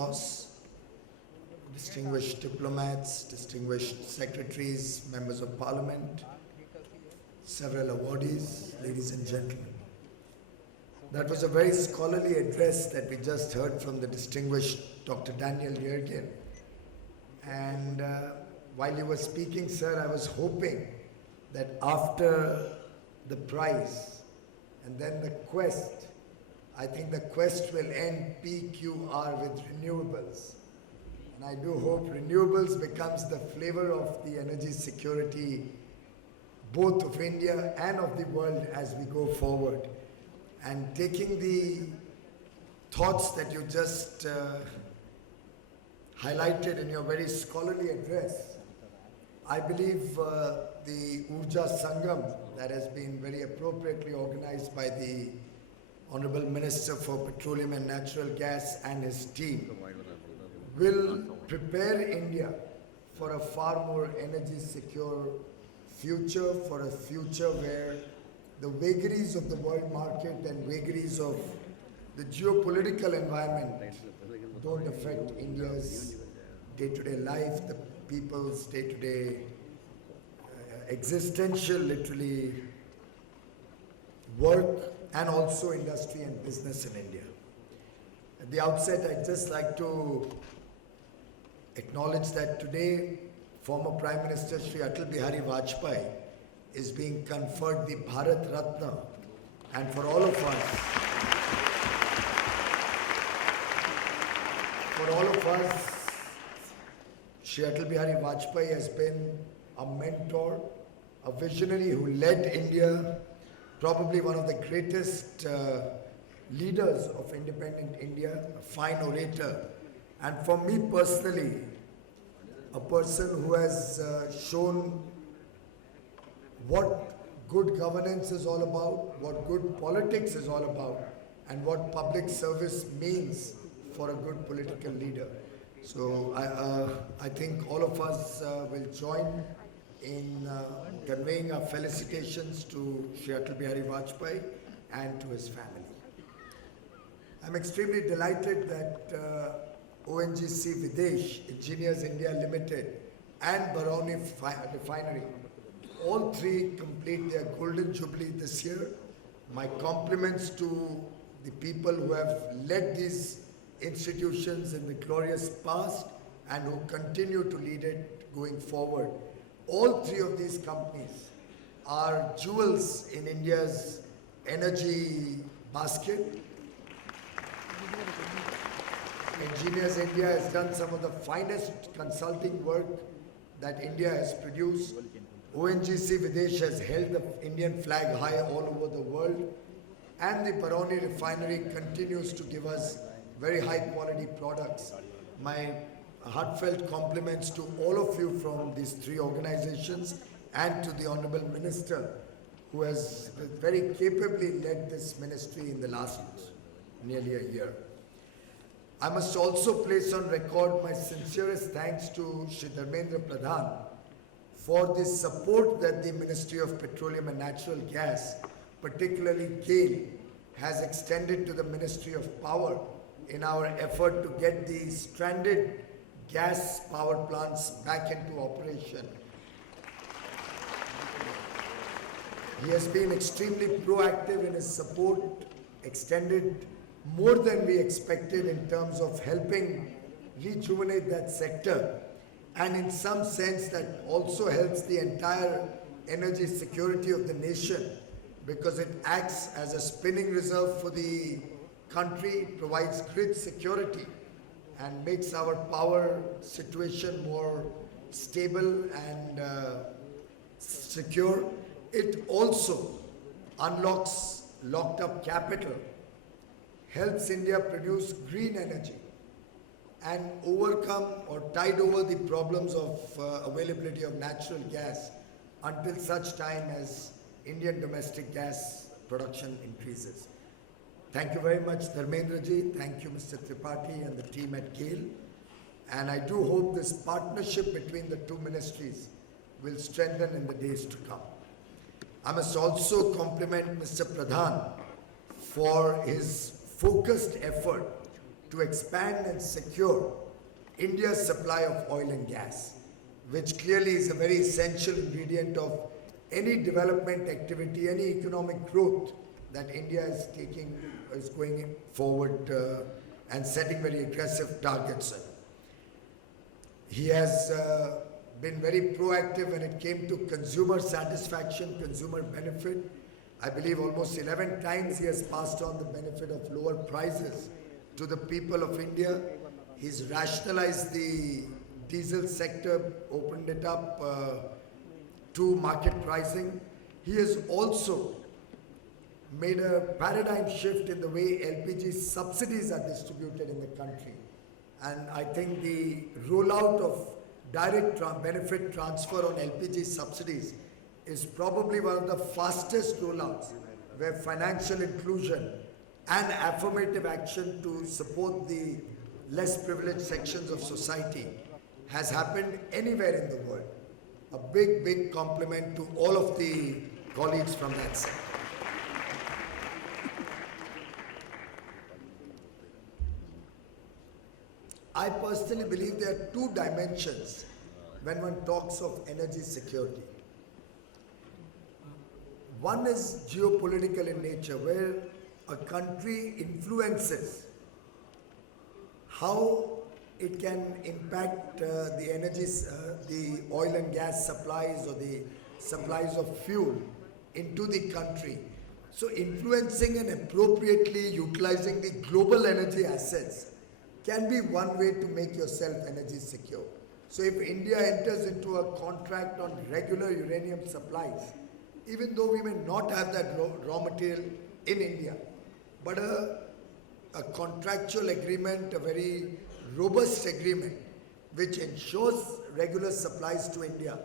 boss, distinguished diplomats, distinguished secretaries, members of parliament, several awardees, ladies and gentlemen. That was a very scholarly address that we just heard from the distinguished Dr. Daniel Yergin. And while you were speaking, sir, I was hoping that after the prize and then the quest, I think the quest will end PQR with renewables. And I do hope renewables becomes the flavor of the energy security both of India and of the world as we go forward. And taking the thoughts that you just highlighted in your very scholarly address, I believe the Urja Sangam that has been very appropriately organized by the Honorable Minister for Petroleum and Natural Gas and his team will prepare India for a far more energy secure future, for a future where the vagaries of the world market and vagaries of the geopolitical environment don't affect India's day-to-day life, the people's day-to-day existential, literally, work, and also industry and business in India. At the outset, I'd just like to acknowledge that today, former Prime Minister Shri Atal Bihari Vajpayee is being conferred the Bharat Ratna, and for all of us, Shri Atal Bihari Vajpayee has been a mentor, a visionary who led India, probably one of the greatest leaders of independent India, a fine orator, and for me personally, a person who has shown what good governance is all about, what good politics is all about, and what public service means for a good political leader. So I think all of us will join in conveying our felicitations to Shri Atal Bihari Vajpayee and to his family. I'm extremely delighted that ONGC Videsh, Engineers India Limited and Barauni Refinery, all three complete their golden jubilee this year. My compliments to the people who have led these institutions in the glorious past and who continue to lead it going forward. All three of these companies are jewels in India's energy basket. Engineers India has done some of the finest consulting work that India has produced. ONGC Videsh has held the Indian flag high all over the world. And the Barauni refinery continues to give us very high quality products. My heartfelt compliments to all of you from these three organizations and to the Honorable Minister who has very capably led this ministry in the last nearly a year. I must also place on record my sincerest thanks to Shri Dharmendra Pradhan for the support that the Ministry of Petroleum and Natural Gas, particularly GAIL, has extended to the Ministry of Power in our effort to get the stranded gas power plants back into operation. He has been extremely proactive in his support, extended more than we expected in terms of helping rejuvenate that sector, and in some sense that also helps the entire energy security of the nation because it acts as a spinning reserve for the country, provides grid security and makes our power situation more stable and secure. It also unlocks locked up capital, helps India produce green energy and overcome or tide over the problems of availability of natural gas until such time as Indian domestic gas production increases. Thank you very much, Dharmendra ji. Thank you, Mr. Tripathi and the team at GAIL. And I do hope this partnership between the two ministries will strengthen in the days to come. I must also compliment Mr. Pradhan for his focused effort to expand and secure India's supply of oil and gas, which clearly is a very essential ingredient of any development activity, any economic growth that India is going forward and setting very aggressive targets in. He has been very proactive when it came to consumer satisfaction, consumer benefit. I believe almost 11 times he has passed on the benefit of lower prices to the people of India. He's rationalized the diesel sector, opened it up to market pricing. He has also made a paradigm shift in the way LPG subsidies are distributed in the country. And I think the rollout of direct benefit transfer on LPG subsidies is probably one of the fastest rollouts where financial inclusion and affirmative action to support the less privileged sections of society has happened anywhere in the world. A big, big compliment to all of the colleagues from that sector. I personally believe there are two dimensions when one talks of energy security. One is geopolitical in nature, where a country influences how it can impact the the oil and gas supplies or the supplies of fuel into the country. So influencing and appropriately utilizing the global energy assets can be one way to make yourself energy secure. So if India enters into a contract on regular uranium supplies, even though we may not have that raw material in India, but a contractual agreement, a very robust agreement which ensures regular supplies to India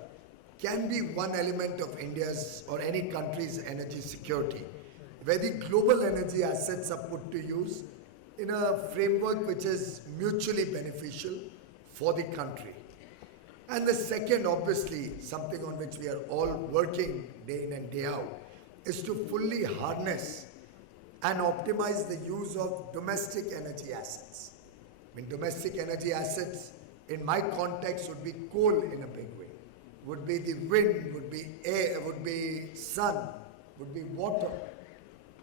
can be one element of India's or any country's energy security, where the global energy assets are put to use in a framework which is mutually beneficial for the country. And the second, obviously, something on which we are all working day in and day out, is to fully harness and optimize the use of domestic energy assets. I mean, domestic energy assets, in my context, would be coal in a big way, would be the wind, would be air, would be sun, would be water.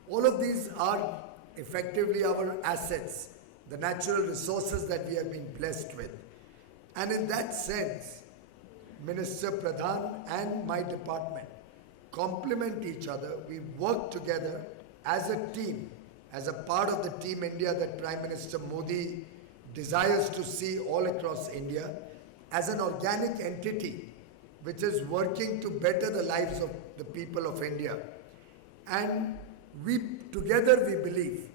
All of these are effectively our assets, the natural resources that we have been blessed with. And in that sense, Minister Pradhan and my department complement each other. We work together as a team, as a part of the Team India that Prime Minister Modi desires to see all across India, as an organic entity which is working to better the lives of the people of India. And together we believe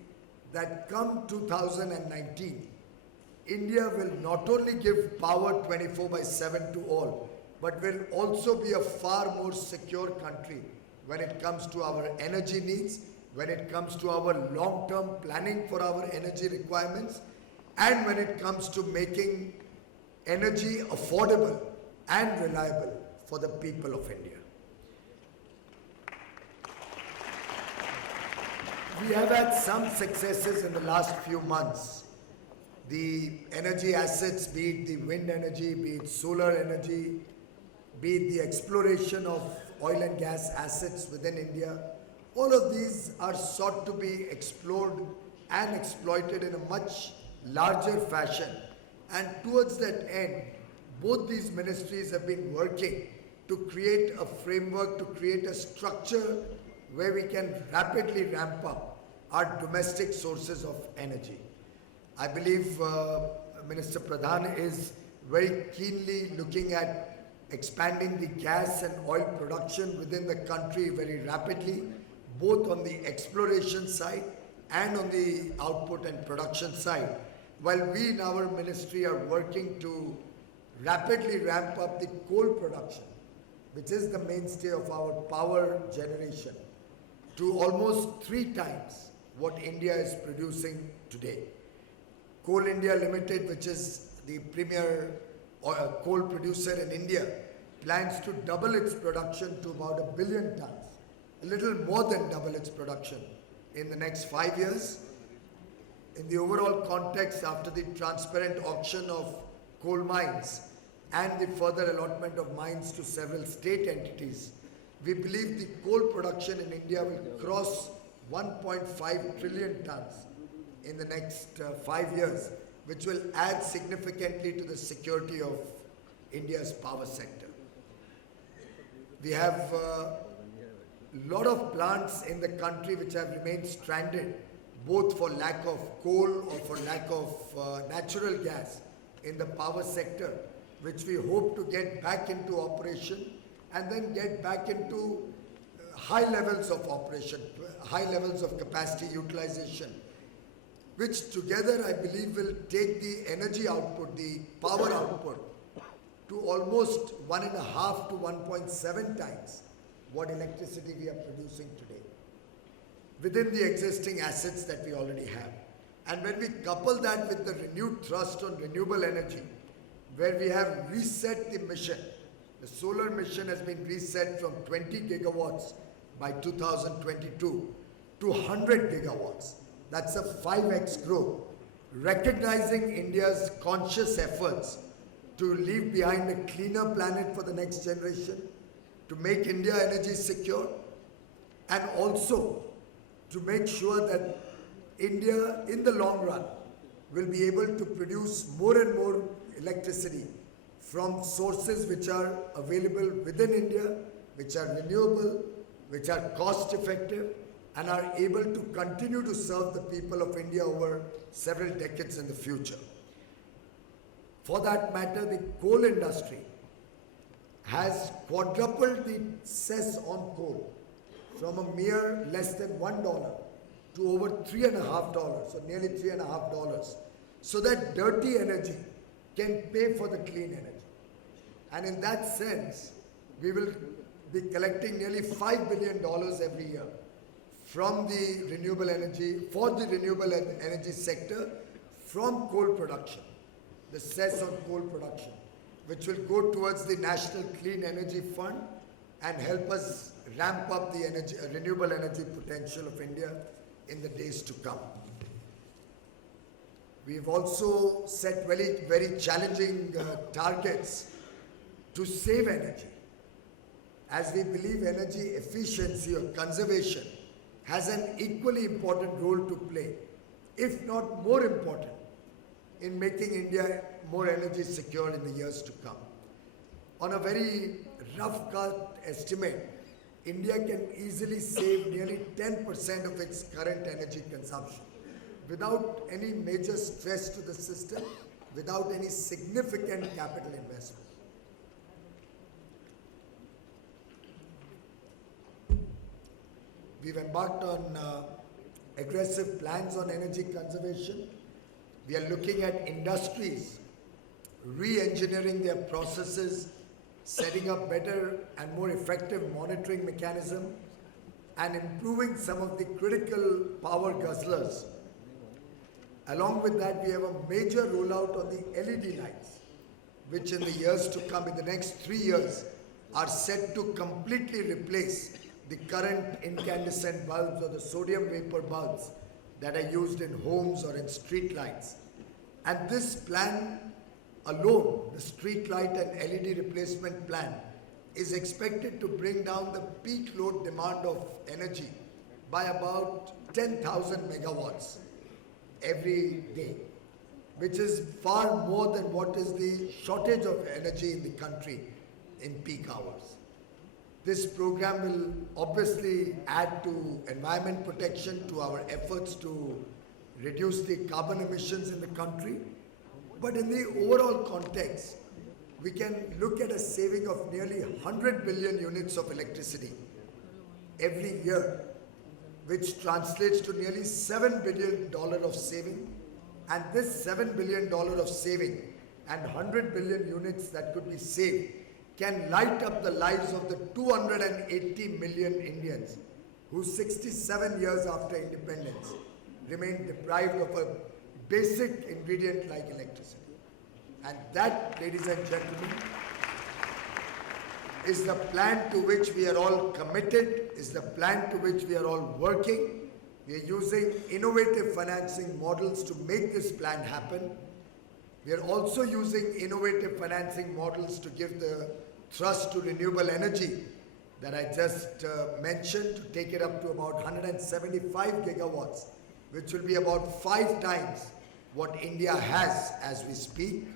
that come 2019, India will not only give power 24/7 to all, but will also be a far more secure country when it comes to our energy needs, when it comes to our long-term planning for our energy requirements, and when it comes to making energy affordable and reliable for the people of India. We have had some successes in the last few months. The energy assets, be it the wind energy, be it solar energy, be it the exploration of oil and gas assets within India, all of these are sought to be explored and exploited in a much larger fashion. And towards that end, both these ministries have been working to create a framework, to create a structure where we can rapidly ramp up our domestic sources of energy. I believe Minister Pradhan is very keenly looking at expanding the gas and oil production within the country very rapidly, both on the exploration side and on the output and production side, while we in our ministry are working to rapidly ramp up the coal production, which is the mainstay of our power generation, to almost 3 times what India is producing today. Coal India Limited, which is the premier coal producer in India, plans to double its production to about 1 billion tons, a little more than double its production in the next 5 years. in the overall context after the transparent auction of coal mines and the further allotment of mines to several state entities, we believe the coal production in India will cross 1.5 trillion tons in the next 5 years, which will add significantly to the security of India's power sector. We have a lot of plants in the country which have remained stranded, both for lack of coal or for lack of natural gas in the power sector, which we hope to get back into operation and then get back into high levels of operation, high levels of capacity utilization, which together I believe will take the energy output, the power output, to almost 1.5 to 1.7 times what electricity we are producing today within the existing assets that we already have. And when we couple that with the renewed thrust on renewable energy, where we have reset the mission, the solar mission has been reset from 20 gigawatts by 2022 to 100 gigawatts. That's a 5x growth, recognizing India's conscious efforts to leave behind a cleaner planet for the next generation, to make India energy secure, and also to make sure that India, in the long run, will be able to produce more and more electricity from sources which are available within India, which are renewable, which are cost effective, and are able to continue to serve the people of India over several decades in the future. For that matter, the coal industry has quadrupled the cess on coal from a mere less than $1 to over $3.50, so nearly $3.50, so that dirty energy can pay for the clean energy. And in that sense, we will be collecting nearly $5 billion every year from the renewable energy, for the renewable energy sector, from coal production, the cess on coal production, which will go towards the National Clean Energy Fund and help us ramp up the renewable energy potential of India in the days to come. We've also set very, very challenging targets to save energy, as we believe energy efficiency or conservation has an equally important role to play, if not more important, in making India more energy secure in the years to come. On a very rough cut estimate, India can easily save nearly 10% of its current energy consumption without any major stress to the system, without any significant capital investment. We've embarked on aggressive plans on energy conservation. We are looking at industries re-engineering their processes, setting up better and more effective monitoring mechanism, and improving some of the critical power guzzlers. Along with that, we have a major rollout on the LED lights, which in the years to come, in the next 3 years, are set to completely replace the current incandescent bulbs or the sodium vapor bulbs that are used in homes or in street lights. And this plan alone, the street light and LED replacement plan, is expected to bring down the peak load demand of energy by about 10,000 megawatts every day, which is far more than what is the shortage of energy in the country in peak hours. This program will obviously add to environment protection, to our efforts to reduce the carbon emissions in the country. But in the overall context, we can look at a saving of nearly 100 billion units of electricity every year, which translates to nearly $7 billion of saving. And this $7 billion of saving and 100 billion units that could be saved can light up the lives of the 280 million Indians who 67 years after independence remain deprived of a basic ingredient like electricity. And that, ladies and gentlemen, is the plan to which we are all committed, is the plan to which we are all working, We are using innovative financing models to make this plan happen. We are also using innovative financing models to give the thrust to renewable energy that I just mentioned, to take it up to about 175 gigawatts, which will be about 5 times what India has as we speak.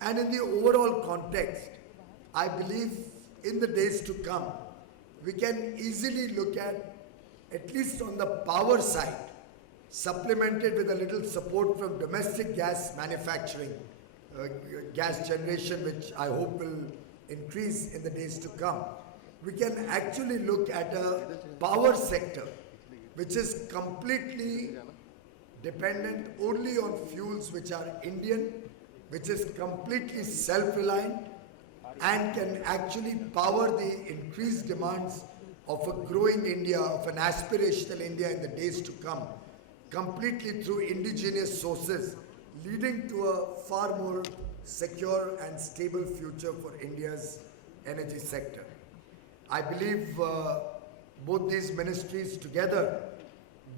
And in the overall context, I believe in the days to come, we can easily look at least on the power side, supplemented with a little support from domestic gas manufacturing, gas generation, which I hope will increase in the days to come. We can actually look at a power sector which is completely dependent only on fuels which are Indian, which is completely self-reliant and can actually power the increased demands of a growing India, of an aspirational India in the days to come, completely through indigenous sources, leading to a far more secure and stable future for India's energy sector. I believe both these ministries together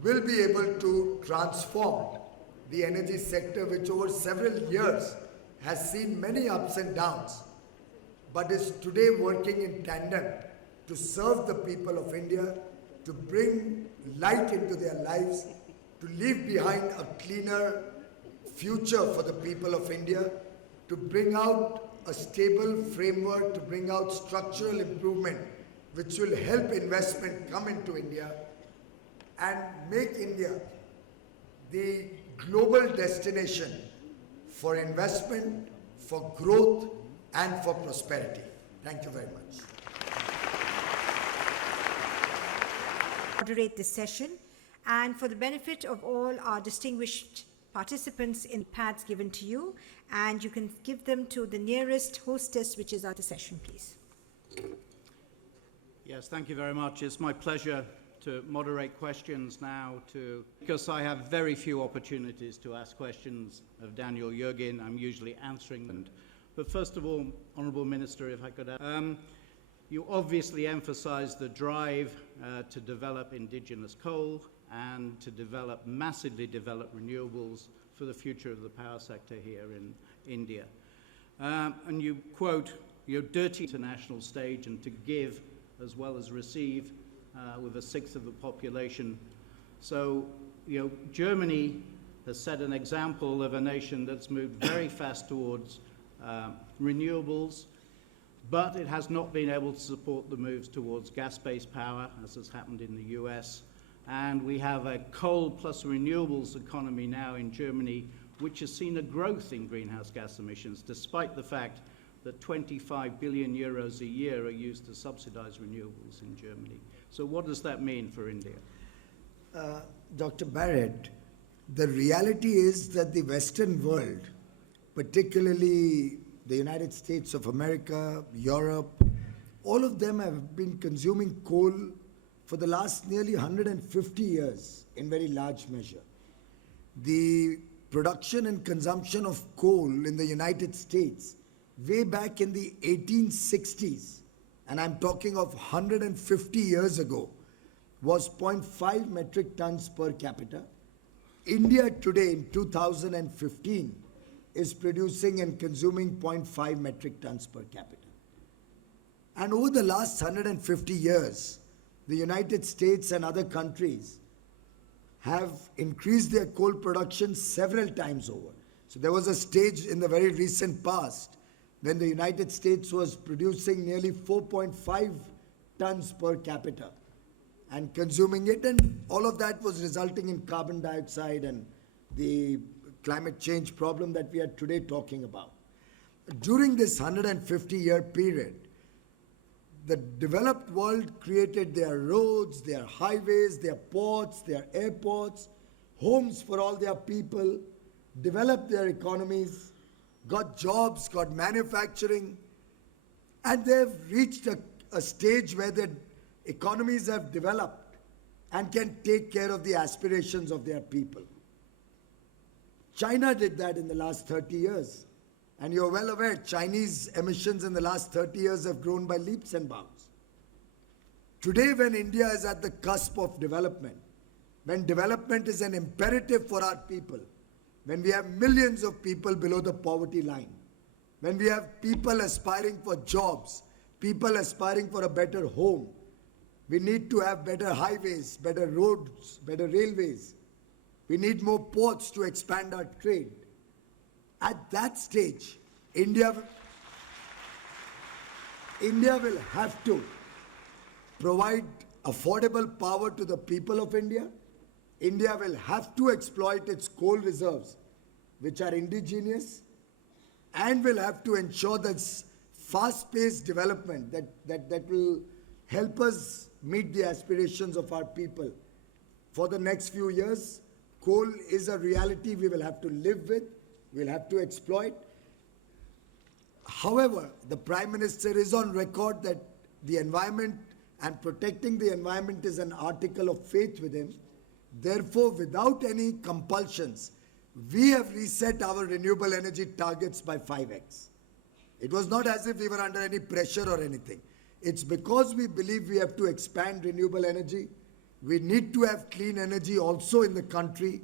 will be able to transform the energy sector, which over several years has seen many ups and downs, but is today working in tandem to serve the people of India, to bring light into their lives, to leave behind a cleaner future for the people of India, to bring out a stable framework, to bring out structural improvement which will help investment come into India and make India the global destination for investment, for growth and for prosperity. Thank you very much. Moderate this session, and for the benefit of all our distinguished participants, in pads given to you, and you can give them to the nearest hostess, which is our session, please. Yes, thank you very much. It's my pleasure to moderate questions now, because I have very few opportunities to ask questions of Daniel Yergin. I'm usually answering them. But first of all, Honourable Minister, if I could ask, you obviously emphasise the drive to develop indigenous coal and to massively develop renewables for the future of the power sector here in India. And you quote, "You're dirty international stage and to give as well as receive with 1/6 of the population." So, Germany has set an example of a nation that's moved very fast towards renewables, but it has not been able to support the moves towards gas-based power, as has happened in the US. And we have a coal plus renewables economy now in Germany, which has seen a growth in greenhouse gas emissions, despite the fact that 25 billion euros a year are used to subsidize renewables in Germany. So what does that mean for India? Dr. Barrett, the reality is that the Western world, particularly the United States of America, Europe, all of them have been consuming coal for the last nearly 150 years in very large measure. The production and consumption of coal in the United States way back in the 1860s, and I'm talking of 150 years ago, was 0.5 metric tons per capita. India today in 2015 is producing and consuming 0.5 metric tons per capita. And over the last 150 years, the United States and other countries have increased their coal production several times over. So there was a stage in the very recent past when the United States was producing nearly 4.5 tons per capita and consuming it, and all of that was resulting in carbon dioxide and the climate change problem that we are today talking about. During this 150-year period, the developed world created their roads, their highways, their ports, their airports, homes for all their people, developed their economies, got jobs, got manufacturing, and they've reached a stage where their economies have developed and can take care of the aspirations of their people. China did that in the last 30 years. And you're well aware, Chinese emissions in the last 30 years have grown by leaps and bounds. Today, when India is at the cusp of development, when development is an imperative for our people, when we have millions of people below the poverty line, when we have people aspiring for jobs, people aspiring for a better home, we need to have better highways, better roads, better railways. We need more ports to expand our trade. At that stage, India will have to provide affordable power to the people of India. India will have to exploit its coal reserves, which are indigenous, and will have to ensure that fast-paced development that will help us meet the aspirations of our people. For the next few years, coal is a reality we will have to live with, we'll have to exploit. However, the Prime Minister is on record that the environment and protecting the environment is an article of faith with him. Therefore, without any compulsions, we have reset our renewable energy targets by 5x. It was not as if we were under any pressure or anything. It's because we believe we have to expand renewable energy. We need to have clean energy also in the country,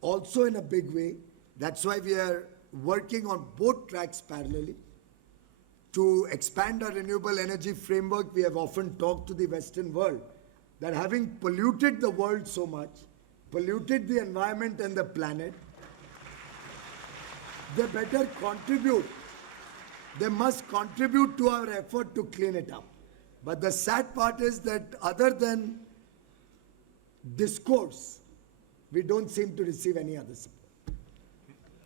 also in a big way. That's why we are working on both tracks parallelly. To expand our renewable energy framework, we have often talked to the Western world that having polluted the world so much, polluted the environment and the planet, they better contribute. They must contribute to our effort to clean it up. But the sad part is that other than discourse, we don't seem to receive any other support.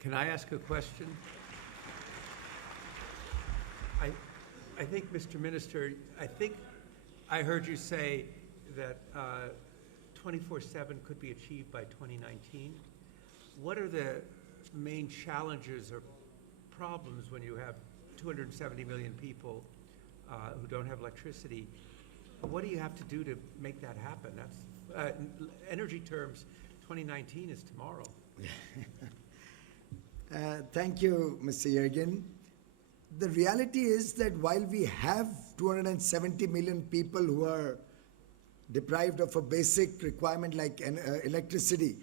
Can I ask a question? I think, Mr. Minister, I think I heard you say that 24/7 could be achieved by 2019. What are the main challenges or problems when you have 270 million people who don't have electricity? What do you have to do to make that happen? That's energy terms, 2019 is tomorrow. Thank you, Mr. Yergin. The reality is that while we have 270 million people who are deprived of a basic requirement like electricity,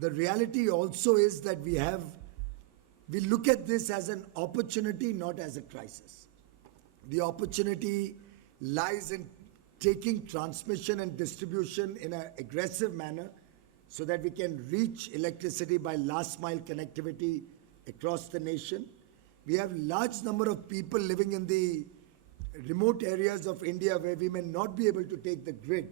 the reality also is that we look at this as an opportunity, not as a crisis. The opportunity lies in taking transmission and distribution in an aggressive manner so that we can reach electricity by last mile connectivity across the nation. We have large number of people living in the remote areas of India where we may not be able to take the grid.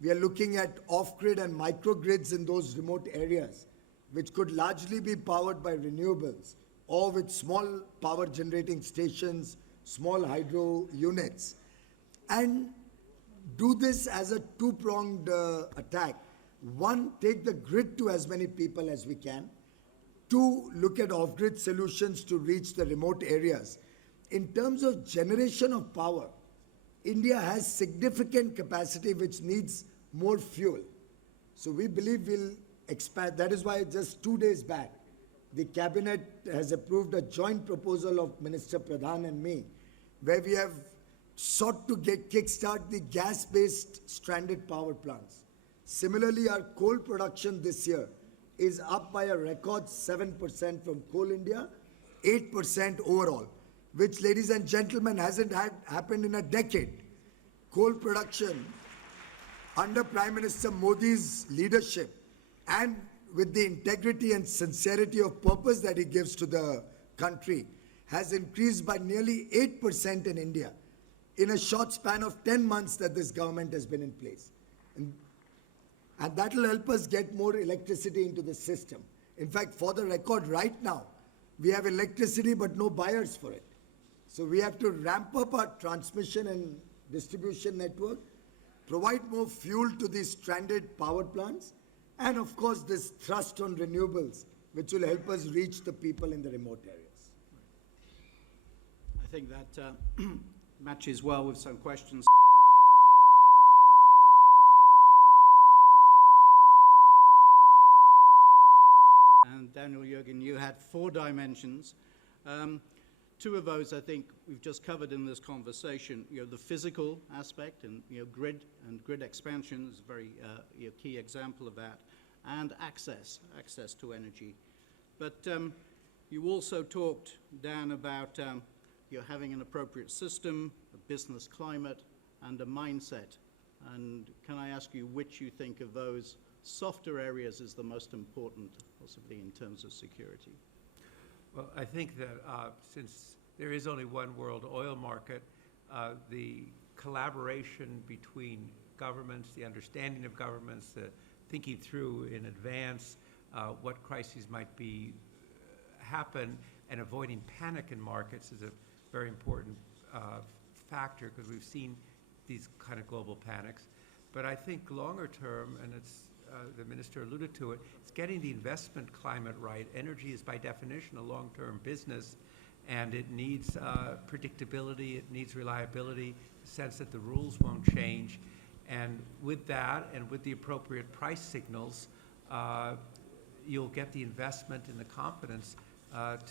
We are looking at off-grid and microgrids in those remote areas, which could largely be powered by renewables or with small power generating stations, small hydro units. And do this as a two-pronged attack. One, take the grid to as many people as we can. Two, look at off-grid solutions to reach the remote areas. In terms of generation of power, India has significant capacity which needs more fuel. So we believe we'll expand. That is why just 2 days back, the cabinet has approved a joint proposal of Minister Pradhan and me, where we have sought to kickstart the gas-based stranded power plants. Similarly, our coal production this year is up by a record 7% from Coal India, 8% overall, which, ladies and gentlemen, hasn't happened in a decade. Coal production under Prime Minister Modi's leadership and with the integrity and sincerity of purpose that he gives to the country has increased by nearly 8% in India in a short span of 10 months that this government has been in place. And that will help us get more electricity into the system. In fact, for the record, right now, we have electricity but no buyers for it. So we have to ramp up our transmission and distribution network, provide more fuel to these stranded power plants, and of course this thrust on renewables, which will help us reach the people in the remote areas. I think that matches well with some questions. And Daniel Jürgen, you had 4 dimensions. two of those I think we've just covered in this conversation. The physical aspect and grid expansion is a very key example of that, and access to energy. But you also talked, Dan, about having an appropriate system, a business climate, and a mindset. And can I ask you which you think of those softer areas is the most important, possibly in terms of security? Well, I think that since there is only one world oil market, the collaboration between governments, the understanding of governments, the thinking through in advance what crises might be happen, and avoiding panic in markets is a very important factor, because we've seen these kind of global panics. But I think longer term, and it's the minister alluded to it, it's getting the investment climate right. Energy is by definition a long-term business, and it needs predictability, it needs reliability, the sense that the rules won't change. And with that, and with the appropriate price signals, you'll get the investment and the confidence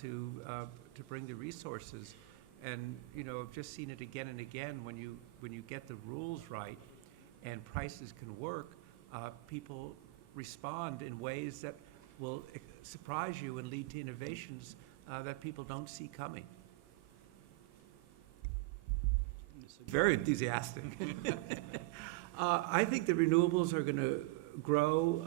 to bring the resources. And I've just seen it again and again. When you get the rules right and prices can work, people respond in ways that will surprise you and lead to innovations that people don't see coming. Very enthusiastic. I think the renewables are going to grow.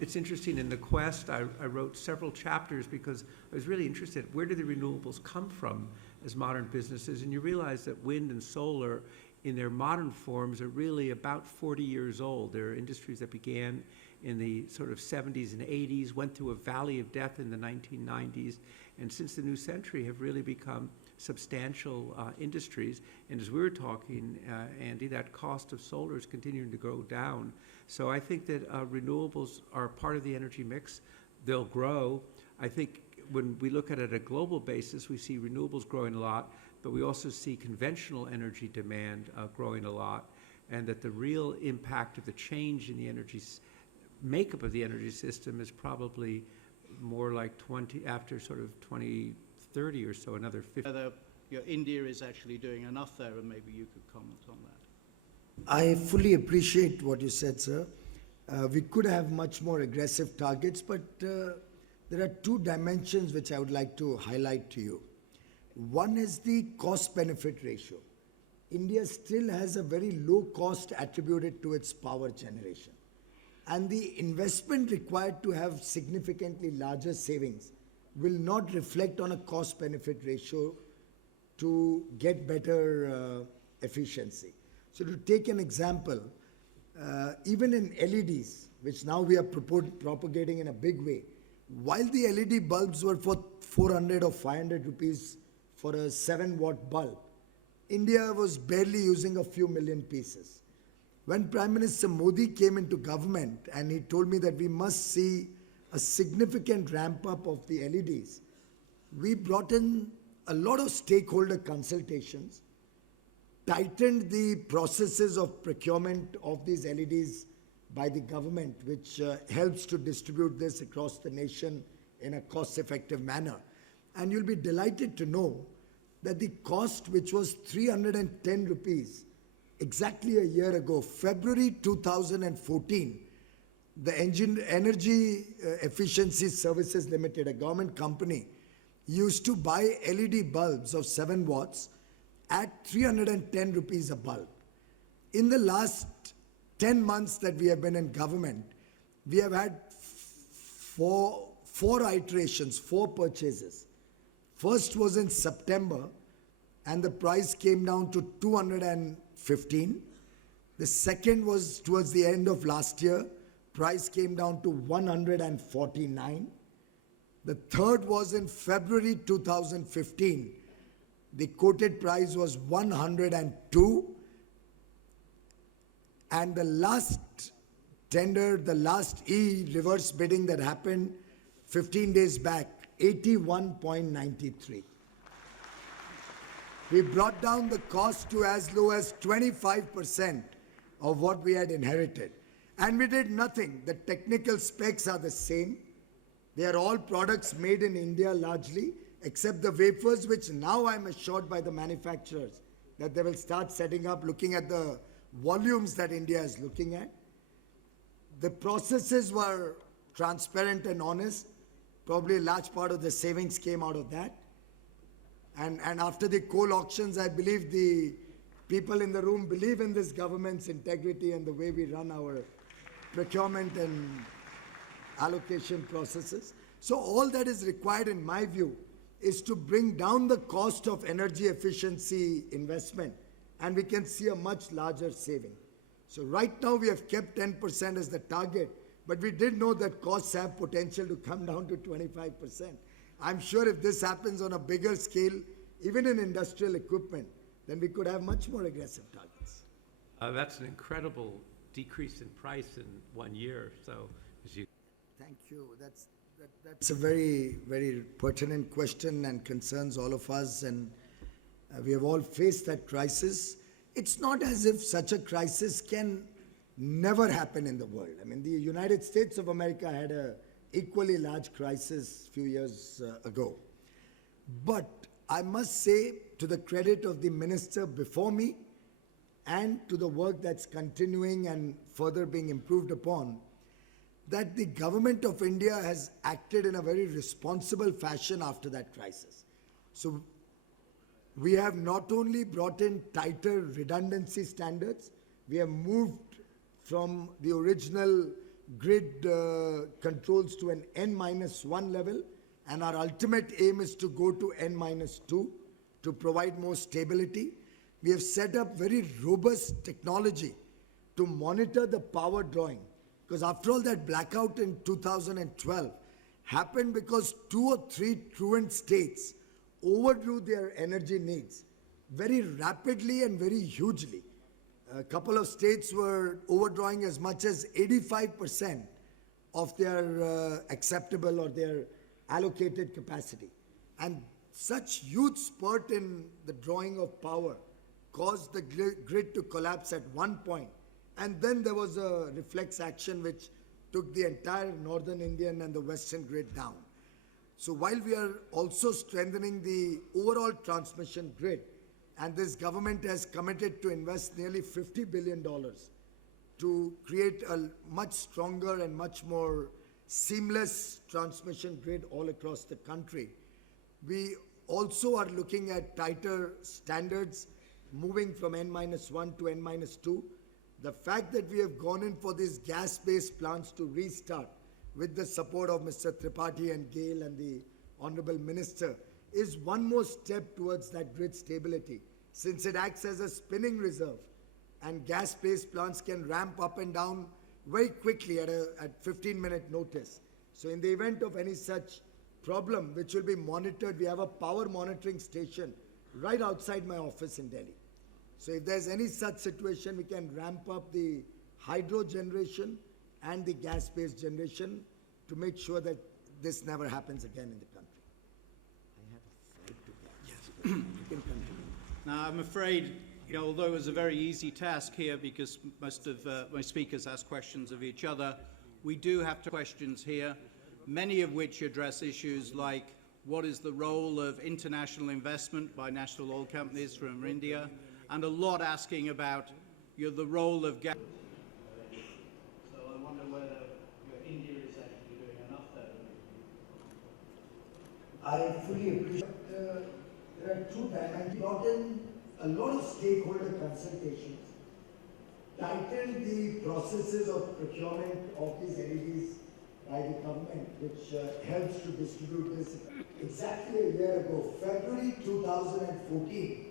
It's interesting, in the Quest, I wrote several chapters because I was really interested, where do the renewables come from as modern businesses? And you realize that wind and solar in their modern forms are really about 40 years old. They're industries that began in the sort of 70s and 80s, went through a valley of death in the 1990s, and since the new century have really become substantial industries. And as we were talking, Andy, that cost of solar is continuing to go down. So I think that renewables are part of the energy mix. They'll grow. I think when we look at it at a global basis, we see renewables growing a lot, but we also see conventional energy demand growing a lot, and that the real impact of the change in the energy makeup of the energy system is probably more like after sort of 2030 or so, another 50. Whether India is actually doing enough there, and maybe you could comment on that. I fully appreciate what you said, sir. We could have much more aggressive targets, but there are two dimensions which I would like to highlight to you. One is the cost-benefit ratio. India still has a very low cost attributed to its power generation. And the investment required to have significantly larger savings will not reflect on a cost-benefit ratio to get better efficiency. So to take an example, even in LEDs, which now we are propagating in a big way, while the LED bulbs were for 400 or 500 rupees for a 7-watt bulb, India was barely using a few million pieces. When Prime Minister Modi came into government and he told me that we must see a significant ramp up of the LEDs, we brought in a lot of stakeholder consultations, tightened the processes of procurement of these LEDs by the government, which helps to distribute this across the nation in a cost-effective manner. And you'll be delighted to know that the cost, which was 310 rupees, exactly a year ago, February 2014, the Energy Efficiency Services Limited, a government company, used to buy LED bulbs of 7 watts at 310 rupees a bulb. In the last 10 months that we have been in government, we have had four iterations, 4 purchases. First was in September, and the price came down to 215. The second was towards the end of last year, price came down to 149. The third was in February 2015. The quoted price was 102. And the last tender, the last reverse bidding that happened 15 days back, 81.93. We brought down the cost to as low as 25% of what we had inherited. And we did nothing. The technical specs are the same. They are all products made in India largely, except the wafers, which now I'm assured by the manufacturers that they will start setting up, looking at the volumes that India is looking at. The processes were transparent and honest. Probably a large part of the savings came out of that. And after the coal auctions, I believe the people in the room believe in this government's integrity and the way we run our procurement and allocation processes. So all that is required, in my view, is to bring down the cost of energy efficiency investment, and we can see a much larger saving. So right now we have kept 10% as the target, but we did know that costs have potential to come down to 25%. I'm sure if this happens on a bigger scale, even in industrial equipment, then we could have much more aggressive targets. That's an incredible decrease in price in 1 year, so as you... Thank you. That's a very, very pertinent question and concerns all of us, and we have all faced that crisis. It's not as if such a crisis can never happen in the world. I mean, the United States of America had a equally large crisis a few years ago. But I must say, to the credit of the minister before me and to the work that's continuing and further being improved upon, that the government of India has acted in a very responsible fashion after that crisis. So we have not only brought in tighter redundancy standards, we have moved from the original grid controls to an N-1 level, and our ultimate aim is to go to N-2 to provide more stability. We have set up very robust technology to monitor the power drawing, because after all, that blackout in 2012 happened because 2 or 3 truant states overdrew their energy needs very rapidly and very hugely. A couple of states were overdrawing as much as 85% of their acceptable or their allocated capacity. And such huge spurt in the drawing of power caused the grid to collapse at one point. And then there was a reflex action which took the entire northern Indian and the western grid down. So while we are also strengthening the overall transmission grid, and this government has committed to invest nearly $50 billion to create a much stronger and much more seamless transmission grid all across the country, we also are looking at tighter standards, moving from N-1 to N-2. The fact that we have gone in for these gas-based plants to restart with the support of Mr. Tripathi and Gail and the Honorable Minister is one more step towards that grid stability, since it acts as a spinning reserve, and gas-based plants can ramp up and down very quickly at 15-minute notice. So in the event of any such problem, which will be monitored, we have a power monitoring station right outside my office in Delhi. So if there's any such situation, we can ramp up the hydro generation and the gas-based generation to make sure that this never happens again in the country. I have a flight to catch. Yes. You can continue. Now, I'm afraid, although it was a very easy task here because most of my speakers ask questions of each other, we do have questions here, many of which address issues like what is the role of international investment by national oil companies from India, and a lot asking about the role of gas. So I wonder whether India is actually doing enough there. I fully appreciate there are two dimensions. Brought in a lot of stakeholder consultations, tightened the processes of procurement of these LEDs by the government, which helps to distribute this. Exactly a year ago, February 2014,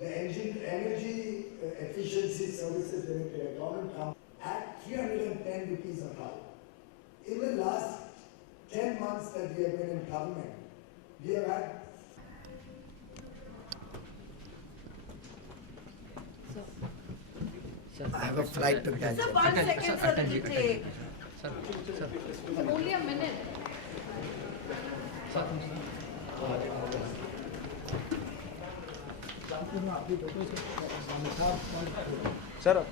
the Energy Efficiency Services Limited, a government company, at 310 rupees a bulb. In the last 10 months that we have been in government, we have had I have a flight to catch. Sir, 1 second, sir, it will take. Only a minute. Sir Sir,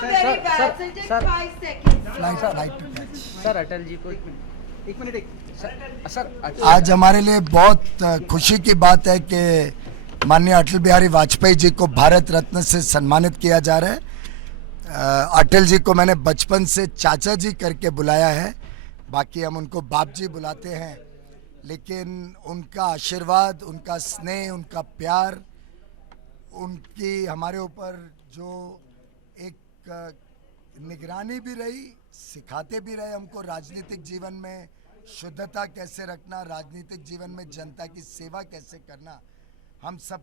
very bad. So it take 5 seconds. Flight to catch. Sir Atal ji को एक minute एक sir आज हमारे लिए बहुत खुशी की बात है कि माननीय अटल बिहारी वाजपेयी जी को भारत रत्न से सम्मानित किया जा रहा है। अटल जी को मैंने बचपन से चाचा जी करके बुलाया है, बाकी हम उनको बाप जी बुलाते हैं, लेकिन उनका आशीर्वाद, उनका स्नेह, उनका प्यार, उनकी हमारे ऊपर जो एक निगरानी भी रही, सिखाते भी रहे हमको राजनीतिक जीवन में शुद्धता कैसे रखना, राजनीतिक जीवन में जनता की सेवा कैसे करना, हम सब